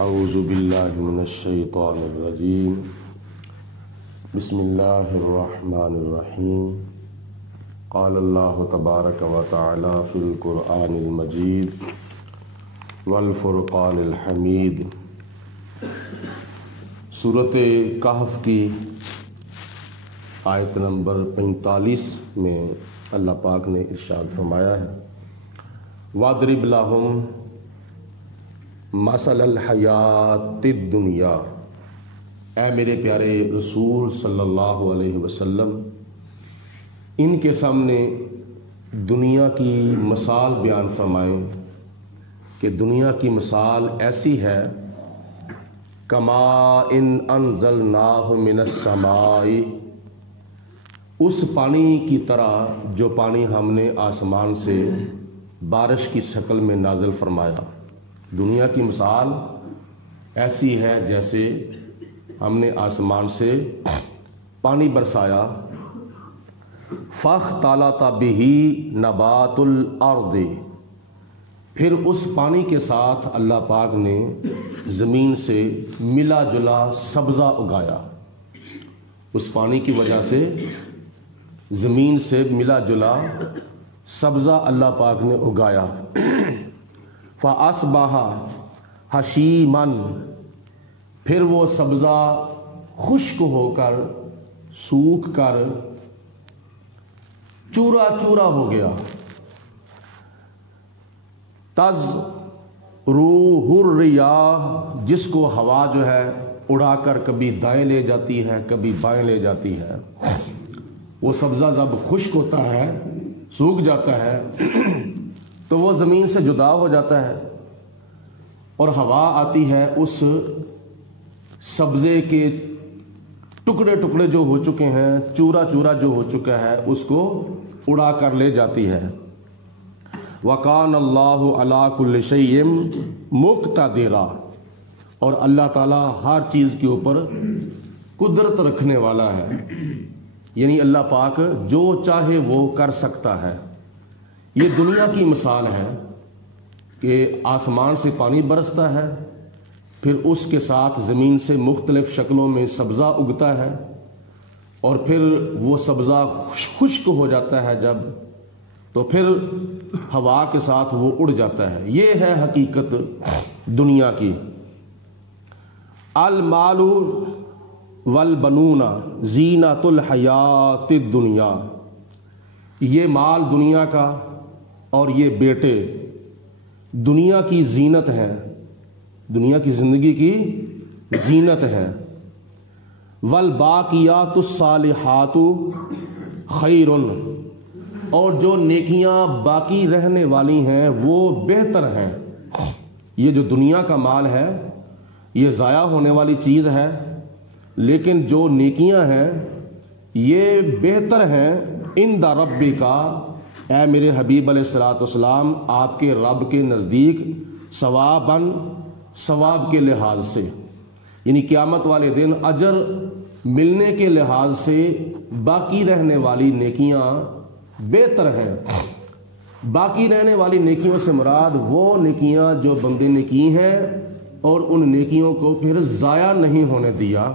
اعوذ باللہ من الشیطان الرجیم بسم اللہ الرحمن الرحیم قال اللہ تبارک و تعالی فی القرآن المجید والفرقان الحمید۔ سورۃ کہف کی آیت نمبر 45 میں اللہ پاک نے ارشاد فرمایا ہے وَاضْرِبْ لَهُمْ مَثَلَ الْحَيَاةِ الدُّنْيَا۔ اے میرے پیارے رسول صلی اللہ علیہ وسلم، ان کے سامنے دنیا کی مثال بیان فرمائیں کہ دنیا کی مثال ایسی ہے کَمَاءٍ أَنزَلْنَاهُ مِنَ السَّمَاءِ، اس پانی کی طرح جو پانی ہم نے آسمان سے بارش کی شکل میں نازل فرمایا۔ دنیا کی مثال ایسی ہے جیسے ہم نے آسمان سے پانی برسایا۔ فاختلط بہ نبات الارض، پھر اس پانی کے ساتھ اللہ پاک نے زمین سے ملا جلا سبزہ اگایا۔ اس پانی کی وجہ سے زمین سے ملا جلا سبزہ اللہ پاک نے اگایا۔ فَأَصْبَحَ حَشِيمًا، پھر وہ سبزہ خشک ہو کر سوکھ کر چورا چورا ہو گیا۔ تَذْرُوهُ الرِّيَاحُ، جس کو ہوا جو ہے اڑا کر کبھی دائیں لے جاتی ہے کبھی بائیں لے جاتی ہے۔ وہ سبزہ جب خشک ہوتا ہے سوکھ جاتا ہے تو وہ زمین سے جدا ہو جاتا ہے، اور ہوا آتی ہے اس سبزے کے ٹکڑے ٹکڑے جو ہو چکے ہیں، چورا چورا جو ہو چکا ہے، اس کو اڑا کر لے جاتی ہے۔ وَقَانَ اللَّهُ عَلَىٰ كُلِّ شَيْءٍ مُقْتَدِرًا، اور اللہ تعالیٰ ہر چیز کے اوپر قدرت رکھنے والا ہے، یعنی اللہ پاک جو چاہے وہ کر سکتا ہے۔ یہ دنیا کی مثال ہے کہ آسمان سے پانی برستا ہے، پھر اس کے ساتھ زمین سے مختلف شکلوں میں سبزہ اگتا ہے، اور پھر وہ سبزہ خشک ہو جاتا ہے جب، تو پھر ہوا کے ساتھ وہ اڑ جاتا ہے۔ یہ ہے حقیقت دنیا کی۔ المال والبنون زینۃ الحیات الدنیا، یہ مال دنیا کا اور یہ بیٹے دنیا کی زینت ہیں، دنیا کی زندگی کی زینت ہیں۔ والباقیات الصالحات خیر، اور جو نیکیاں باقی رہنے والی ہیں وہ بہتر ہیں۔ یہ جو دنیا کا مال ہے یہ ضائع ہونے والی چیز ہے، لیکن جو نیکیاں ہیں یہ بہتر ہیں عند ربک، اے میرے حبیب علیہ الصلوۃ والسلام، آپ کے رب کے نزدیک ثواباً، ثواب کے لحاظ سے، یعنی قیامت والے دن اجر ملنے کے لحاظ سے باقی رہنے والی نیکیاں بہتر ہیں۔ باقی رہنے والی نیکیوں سے مراد وہ نیکیاں جو بندے نے کی ہیں اور ان نیکیوں کو پھر ضائع نہیں ہونے دیا،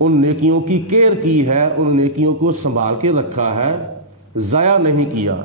ان نیکیوں کی کیئر کی ہے، ان نیکیوں کو سنبھال کے رکھا ہے، ضائع نہیں کیا۔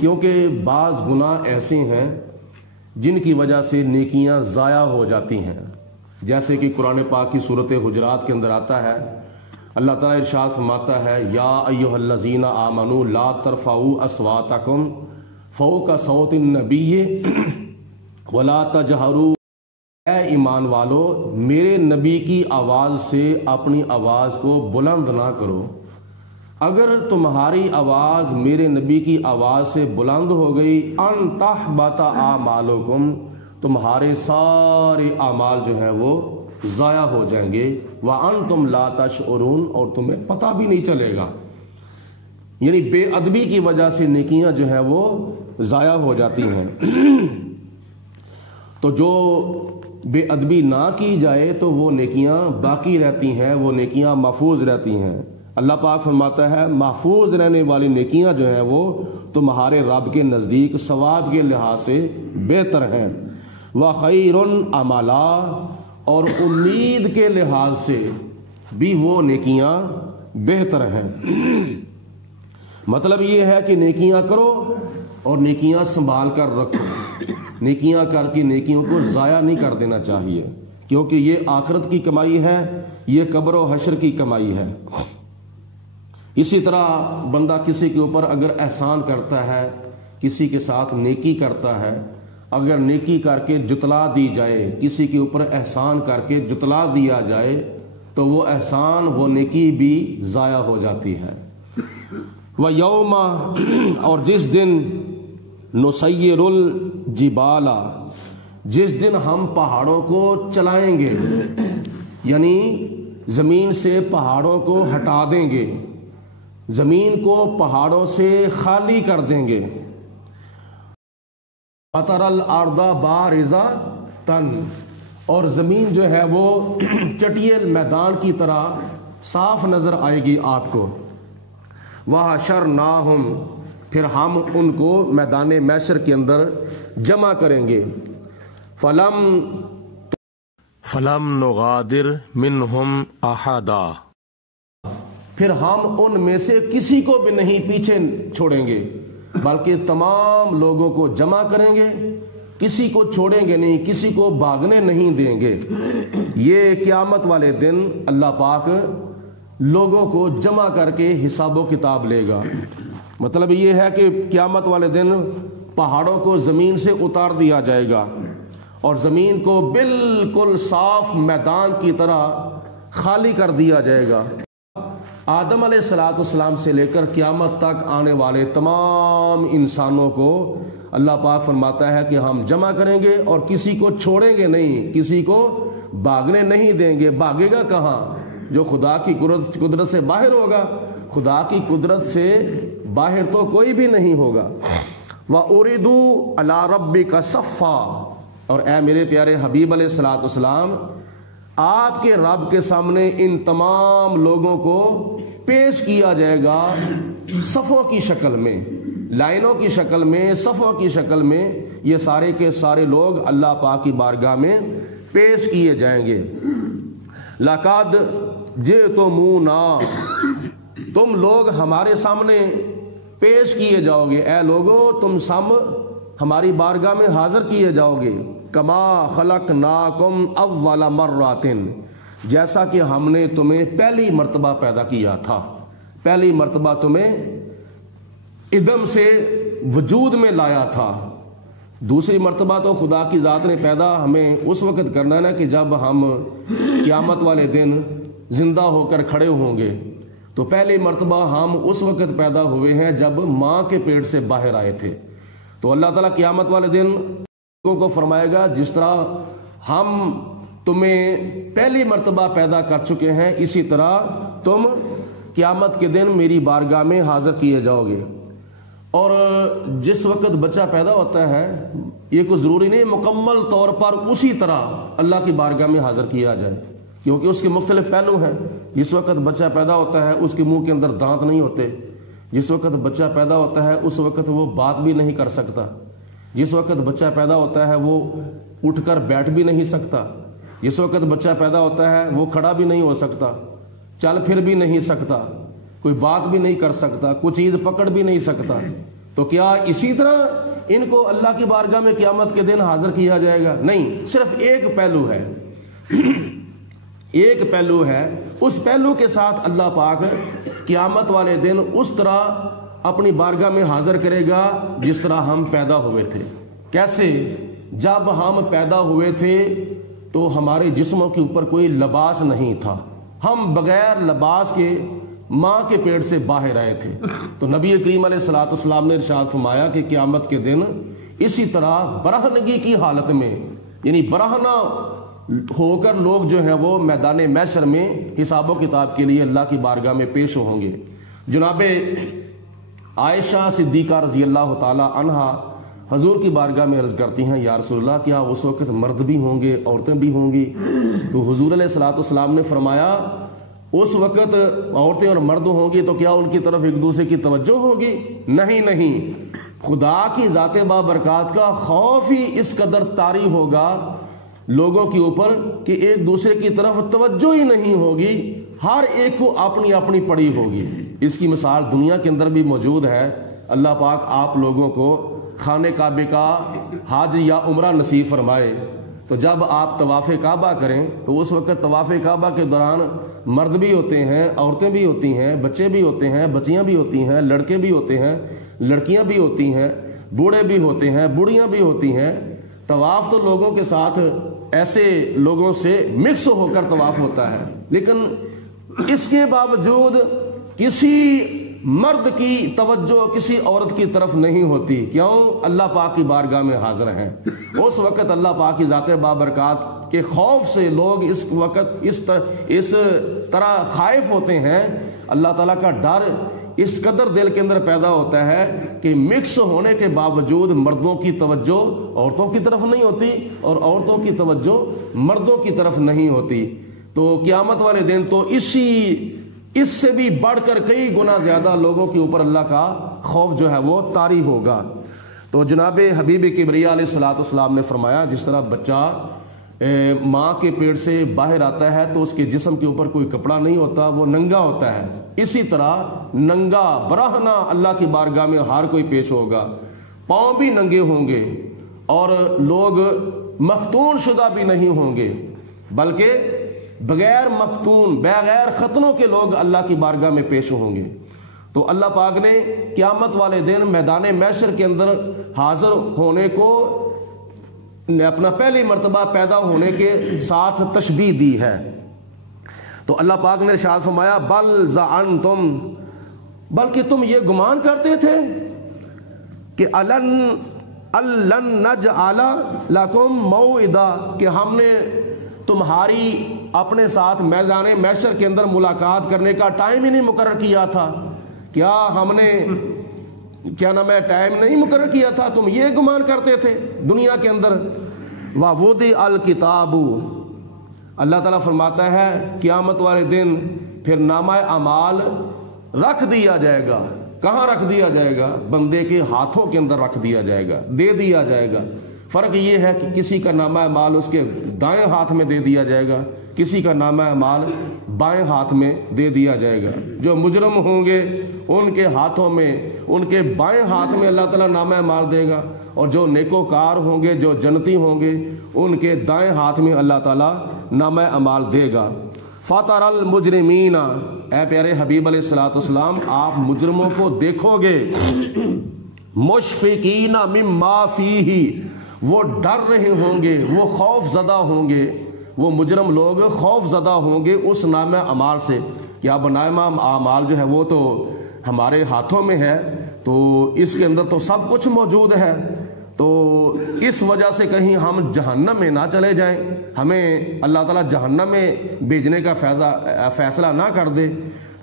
کیونکہ بعض گناہ ایسے ہیں جن کی وجہ سے نیکیاں ضائع ہو جاتی ہیں، جیسے کہ قرآن پاک کی سورۃ حجرات کے اندر آتا ہے، اللہ تعالیٰ ارشاد فرماتا ہے یا ایھا الذین آمنوا لا ترفعوا اصواتکم فوق صوت النبی ولا تجہروا، اے ایمان والو میرے نبی کی آواز سے اپنی آواز کو بلند نہ کرو۔ اگر تمہاری آواز میرے نبی کی آواز سے بلند ہو گئی ان تحبط اعمالکم، تمہارے سارے اعمال جو ہیں وہ ضائع ہو جائیں گے، وانتم لا تشعرون، اور تمہیں پتہ بھی نہیں چلے گا۔ یعنی بے ادبی کی وجہ سے نیکیاں جو ہیں وہ ضائع ہو جاتی ہیں۔ تو جو بے ادبی نہ کی جائے تو وہ نیکیاں باقی رہتی ہیں، وہ نیکیاں محفوظ رہتی ہیں۔ اللہ پاک فرماتا ہے محفوظ رہنے والی نیکیاں جو ہیں وہ تمہارے رب کے نزدیک ثواب کے لحاظ سے بہتر ہیں۔ وَخَيْرٌ عَمَلًا، اور امید کے لحاظ سے بھی وہ نیکیاں بہتر ہیں۔ مطلب یہ ہے کہ نیکیاں کرو اور نیکیاں سنبھال کر رکھو، نیکیاں کر کے نیکیوں کو ضائع نہیں کر دینا چاہیے، کیونکہ یہ آخرت کی کمائی ہے، یہ قبر و حشر کی کمائی ہے۔ اسی طرح بندہ کسی کے اوپر اگر احسان کرتا ہے، کسی کے ساتھ نیکی کرتا ہے، اگر نیکی کر کے جتلا دی جائے، کسی کے اوپر احسان کر کے جتلا دیا جائے تو وہ احسان، وہ نیکی بھی ضائع ہو جاتی ہے۔ وَيَوْمَ، اور جس دن نُسَيِّرُ الْجِبَالَ، جس دن ہم پہاڑوں کو چلائیں گے، یعنی زمین سے پہاڑوں کو ہٹا دیں گے، زمین کو پہاڑوں سے خالی کر دیں گے۔ وَتَرَى الْأَرْضَ بَارِزَةً، اور زمین جو ہے وہ چٹیل میدان کی طرح صاف نظر آئے گی آپ کو۔ وَحَشَرْنَاهُمْ، پھر ہم ان کو میدان محشر کے اندر جمع کریں گے۔ فَلَمْ نُغَادِرْ مِنْهُمْ أَحَدًا، پھر ہم ان میں سے کسی کو بھی نہیں پیچھے چھوڑیں گے، بلکہ تمام لوگوں کو جمع کریں گے، کسی کو چھوڑیں گے نہیں، کسی کو بھاگنے نہیں دیں گے۔ یہ قیامت والے دن اللہ پاک لوگوں کو جمع کر کے حساب و کتاب لے گا۔ مطلب یہ ہے کہ قیامت والے دن پہاڑوں کو زمین سے اتار دیا جائے گا اور زمین کو بالکل صاف میدان کی طرح خالی کر دیا جائے گا۔ آدم علیہ السلام سے لے کر قیامت تک آنے والے تمام انسانوں کو اللہ پاک فرماتا ہے کہ ہم جمع کریں گے اور کسی کو چھوڑیں گے نہیں، کسی کو بھاگنے نہیں دیں گے۔ بھاگے گا کہاں؟ جو خدا کی قدرت سے باہر ہوگا، خدا کی قدرت سے باہر تو کوئی بھی نہیں ہوگا۔ وَأُرِدُوا عَلَىٰ رَبِّكَ صَفًّا، اور اے میرے پیارے حبیب علیہ السلام، آپ کے رب کے سامنے ان تمام لوگوں کو پیش کیا جائے گا صفوں کی شکل میں، لائنوں کی شکل میں، صفوں کی شکل میں، یہ سارے کے سارے لوگ اللہ پاک کی بارگاہ میں پیش کیے جائیں گے۔ لَقَدْ جِئْتُمُونَا، تم لوگ ہمارے سامنے پیش کیے جاؤ گے، اے لوگو تم سب ہماری بارگاہ میں حاضر کیے جاؤ گے۔ کما خلقناکم اول مرۃ، جیسا کہ ہم نے تمہیں پہلی مرتبہ پیدا کیا تھا، پہلی مرتبہ تمہیں عدم سے وجود میں لایا تھا۔ دوسری مرتبہ تو خدا کی ذات نے پیدا ہمیں اس وقت کرنا ہے نا کہ جب ہم قیامت والے دن زندہ ہو کر کھڑے ہوں گے، تو پہلی مرتبہ ہم اس وقت پیدا ہوئے ہیں جب ماں کے پیٹ سے باہر آئے تھے۔ تو اللہ تعالیٰ قیامت والے دن کو فرمائے گا جس طرح ہم تمہیں پہلی مرتبہ پیدا کر چکے ہیں، اسی طرح تم قیامت کے دن میری بارگاہ میں حاضر کیے جاؤ گے۔ اور جس وقت بچہ پیدا ہوتا ہے، یہ کوئی ضروری نہیں مکمل طور پر اسی طرح اللہ کی بارگاہ میں حاضر کیا جائے، کیونکہ اس کے مختلف پہلو ہیں۔ جس وقت بچہ پیدا ہوتا ہے اس کے منہ کے اندر دانت نہیں ہوتے، جس وقت بچہ پیدا ہوتا ہے اس وقت وہ بات بھی نہیں کر سکتا، جس وقت بچہ پیدا ہوتا ہے وہ اٹھ کر بیٹھ بھی نہیں سکتا، جس وقت بچہ پیدا ہوتا ہے وہ کھڑا بھی نہیں ہو سکتا، چل پھر بھی نہیں سکتا، کوئی بات بھی نہیں کر سکتا، کوئی چیز پکڑ بھی نہیں سکتا۔ تو کیا اسی طرح ان کو اللہ کی بارگاہ میں قیامت کے دن حاضر کیا جائے گا؟ نہیں، صرف ایک پہلو ہے، ایک پہلو ہے، اس پہلو کے ساتھ اللہ پاک قیامت والے دن اس طرح اپنی بارگاہ میں حاضر کرے گا جس طرح ہم پیدا ہوئے تھے۔ کیسے؟ جب ہم پیدا ہوئے تھے تو ہمارے جسموں کے اوپر کوئی لباس نہیں تھا، ہم بغیر لباس کے ماں کے پیٹ سے باہر آئے تھے۔ تو نبی کریم علیہ السلام نے ارشاد فرمایا کہ قیامت کے دن اسی طرح برہنگی کی حالت میں، یعنی برہنہ ہو کر لوگ جو ہیں وہ میدان محشر میں حساب و کتاب کے لیے اللہ کی بارگاہ میں پیش ہوں گے۔ جناب عائشہ صدیقہ رضی اللہ تعالی عنہا حضور کی بارگاہ میں عرض کرتی ہیں، یا رسول اللہ کیا اس وقت مرد بھی ہوں گے، عورتیں بھی ہوں گی؟ تو حضور علیہ السلام نے فرمایا اس وقت عورتیں اور مرد ہوں گی تو کیا ان کی طرف ایک دوسرے کی توجہ ہوگی؟ نہیں نہیں، خدا کی ذات بابرکات کا خوف ہی اس قدر طاری ہوگا لوگوں کے اوپر کہ ایک دوسرے کی طرف توجہ ہی نہیں ہوگی، ہر ایک کو اپنی اپنی پڑی ہوگی۔ اس کی مثال دنیا کے اندر بھی موجود ہے۔ اللہ پاک آپ لوگوں کو خانہ کعبے کا حج یا عمرہ نصیب فرمائے، تو جب آپ طواف کعبہ کریں تو اس وقت طواف کعبہ کے دوران مرد بھی ہوتے ہیں، عورتیں بھی ہوتی ہیں، بچے بھی ہوتے ہیں، بچیاں بھی ہوتی ہیں، لڑکے بھی ہوتے ہیں، لڑکیاں بھی ہوتی ہیں، بوڑھے بھی ہوتے ہیں، بوڑھیاں بھی ہوتی ہیں۔ طواف تو لوگوں کے ساتھ ایسے لوگوں سے مکس ہو کر طواف ہوتا ہے، لیکن اس کے باوجود کسی مرد کی توجہ کسی عورت کی طرف نہیں ہوتی۔ کیوں؟ اللہ پاک کی بارگاہ میں حاضر ہیں۔ اس وقت اللہ پاک کی ذات بابرکات کے خوف سے لوگ اس وقت اس طرح خائف ہوتے ہیں، اللہ تعالیٰ کا ڈر اس قدر دل کے اندر پیدا ہوتا ہے کہ مکس ہونے کے باوجود مردوں کی توجہ عورتوں کی طرف نہیں ہوتی اور عورتوں کی توجہ مردوں کی طرف نہیں ہوتی۔ تو قیامت والے دن تو اس سے بھی بڑھ کر کئی گنا زیادہ لوگوں کے اوپر اللہ کا خوف جو ہے وہ طاری ہوگا۔ تو جناب حبیب کبریا علیہ الصلوۃ والسلام نے فرمایا، جس طرح بچہ ماں کے پیٹ سے باہر آتا ہے تو اس کے جسم کے اوپر کوئی کپڑا نہیں ہوتا، وہ ننگا ہوتا ہے، اسی طرح ننگا برہنہ اللہ کی بارگاہ میں ہر کوئی پیش ہوگا، پاؤں بھی ننگے ہوں گے اور لوگ مختون شدہ بھی نہیں ہوں گے، بلکہ بغیر مختون بغیر ختنوں کے لوگ اللہ کی بارگاہ میں پیش ہوں گے۔ تو اللہ پاک نے قیامت والے دن میدان محشر کے اندر حاضر ہونے کو اپنا پہلی مرتبہ پیدا ہونے کے ساتھ تشبیہ دی ہے۔ تو اللہ پاک نے ارشاد فرمایا، بل زعمتم، بلکہ تم یہ گمان کرتے تھے کہ الن نجعل لکم موعدا، کہ ہم نے تمہاری اپنے ساتھ میدان محشر کے اندر ملاقات کرنے کا ٹائم ہی نہیں مقرر کیا تھا۔ کیا ہم نے ٹائم نہیں مقرر کیا تھا؟ تم یہ گمان کرتے تھے دنیا کے اندر۔ وَوُضِعَ الْكِتَابُ، اللہ تعالیٰ فرماتا ہے قیامت والے دن پھر نامہ اعمال رکھ دیا جائے گا۔ کہاں رکھ دیا جائے گا؟ بندے کے ہاتھوں کے اندر رکھ دیا جائے گا، دے دیا جائے گا۔ فرق یہ ہے کہ کسی کا نامہ اعمال اس کے دائیں ہاتھ میں دے دیا جائے گا، کسی کا نامہ اعمال بائیں ہاتھ میں دے دیا جائے گا۔ جو مجرم ہوں گے ان کے ہاتھوں میں، ان کے بائیں ہاتھ میں اللہ تعالیٰ نامہ اعمال دے گا، اور جو نیکوکار ہوں گے، جو جنتی ہوں گے، ان کے دائیں ہاتھ میں اللہ تعالیٰ نامہ اعمال دے گا۔ فَتَرَ الْمُجْرِمِينَ، اے پیارے حبیب علیہ الصلوۃ والسلام، آپ مجرموں کو دیکھو گے، مشفقین مما فیہ، وہ ڈر رہے ہوں گے، وہ خوف زدہ ہوں گے، وہ مجرم لوگ خوف زدہ ہوں گے اس نامہ اعمال سے کہ اب نامہ اعمال جو ہے وہ تو ہمارے ہاتھوں میں ہے، تو اس کے اندر تو سب کچھ موجود ہے، تو اس وجہ سے کہیں ہم جہنم میں نہ چلے جائیں، ہمیں اللہ تعالیٰ جہنم میں بھیجنے کا فیصلہ نہ کر دے۔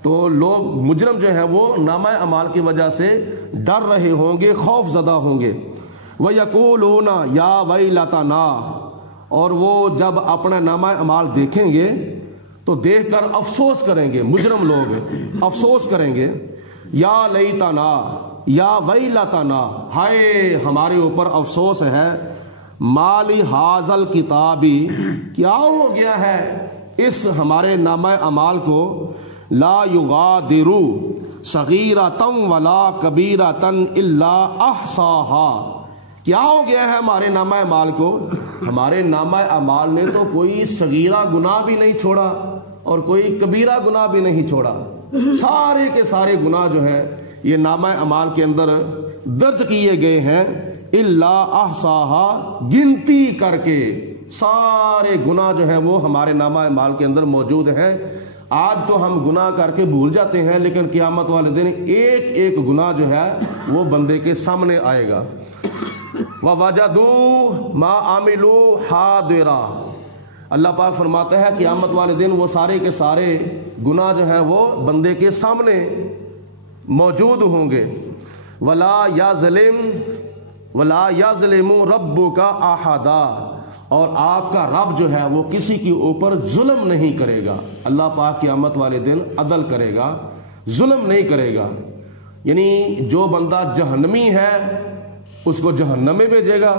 تو لوگ مجرم جو ہے وہ نامہ اعمال کی وجہ سے ڈر رہے ہوں گے، خوف زدہ ہوں گے۔ وَيَقُولُونَ يَا وَيْلَتَنَا، اور وہ جب اپنا نامہ اعمال دیکھیں گے تو دیکھ کر افسوس کریں گے، مجرم لوگ افسوس کریں گے، یا لیتنا، یا ویلتنا، ہائے ہمارے اوپر افسوس ہے، مالی حاضل کتابی، کیا ہو گیا ہے اس ہمارے نامہ اعمال کو، لا یغادر صغیرۃ ولا کبیرۃ الا احصاها، کیا ہو گیا ہے ہمارے نامہ اعمال کو؟ ہمارے نامہ اعمال نے تو کوئی صغیرہ گناہ بھی نہیں چھوڑا اور کوئی کبیرہ گناہ بھی نہیں چھوڑا، سارے کے سارے گناہ جو ہیں یہ نامہ اعمال کے اندر درج کیے گئے ہیں، الا احصاها، گنتی کر کے سارے گناہ جو ہیں وہ ہمارے نامہ اعمال کے اندر موجود ہیں۔ آج تو ہم گناہ کر کے بھول جاتے ہیں، لیکن قیامت والے دن ایک ایک گناہ جو ہے وہ بندے کے سامنے آئے گا۔ وَوَجَدُوا مَا عَمِلُوا حَاضِرًا، اللہ پاک فرماتا ہے قیامت والے دن وہ سارے کے سارے گناہ جو ہیں وہ بندے کے سامنے موجود ہوں گے۔ وَلَا يَظْلِمُ رَبُّكَ أَحَدًا، اور آپ کا رب جو ہے وہ کسی کے اوپر ظلم نہیں کرے گا۔ اللہ پاک قیامت والے دن عدل کرے گا، ظلم نہیں کرے گا۔ یعنی جو بندہ جہنمی ہے اس کو جہنم میں بھیجے گا،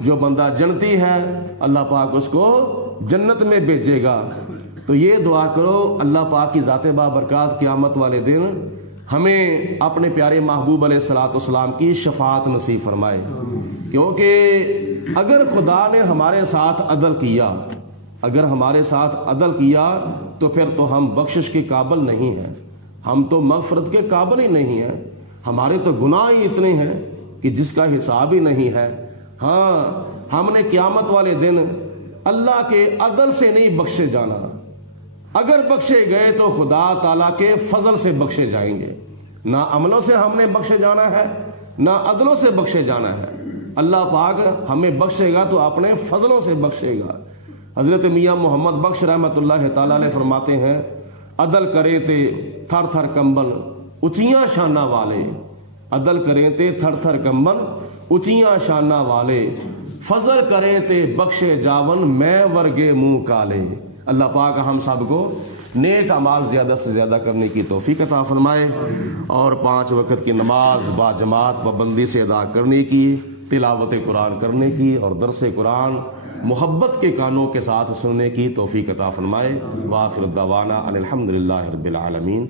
جو بندہ جنتی ہے اللہ پاک اس کو جنت میں بھیجے گا۔ تو یہ دعا کرو اللہ پاک کی ذات بابرکات قیامت والے دن ہمیں اپنے پیارے محبوب علیہ الصلوۃ والسلام کی شفاعت نصیب فرمائے، کیونکہ اگر خدا نے ہمارے ساتھ عدل کیا، اگر ہمارے ساتھ عدل کیا تو پھر تو ہم بخشش کے قابل نہیں ہیں، ہم تو مغفرت کے قابل ہی نہیں ہیں، ہمارے تو گناہ ہی اتنے ہیں کہ جس کا حساب ہی نہیں ہے۔ ہاں ہم نے قیامت والے دن اللہ کے عدل سے نہیں بخشے جانا، اگر بخشے گئے تو خدا تعالیٰ کے فضل سے بخشے جائیں گے، نہ عملوں سے ہم نے بخشے جانا ہے نہ عدلوں سے بخشے جانا ہے۔ اللہ پاک ہمیں بخشے گا تو اپنے فضلوں سے بخشے گا۔ حضرت میاں محمد بخش رحمۃ اللہ تعالیٰ علیہ فرماتے ہیں عدل کرے تے تھر تھر کمبل اچیاں شانہ والے، عدل کریں تے تھر تھر کمبل اچیاں شانہ والے، فضل کریں تے بخشے جاون میں ورگے منہ کالے۔ اللہ پاک ہم سب کو نیک اعمال زیادہ سے زیادہ کرنے کی توفیق عطا فرمائے، اور 5 وقت کی نماز با جماعت پابندی سے ادا کرنے کی، تلاوت قرآن کرنے کی اور درس قرآن محبت کے کانوں کے ساتھ سننے کی توفیق عطا فرمائے۔ وآخر دعوانا ان الحمدللہ رب العالمین۔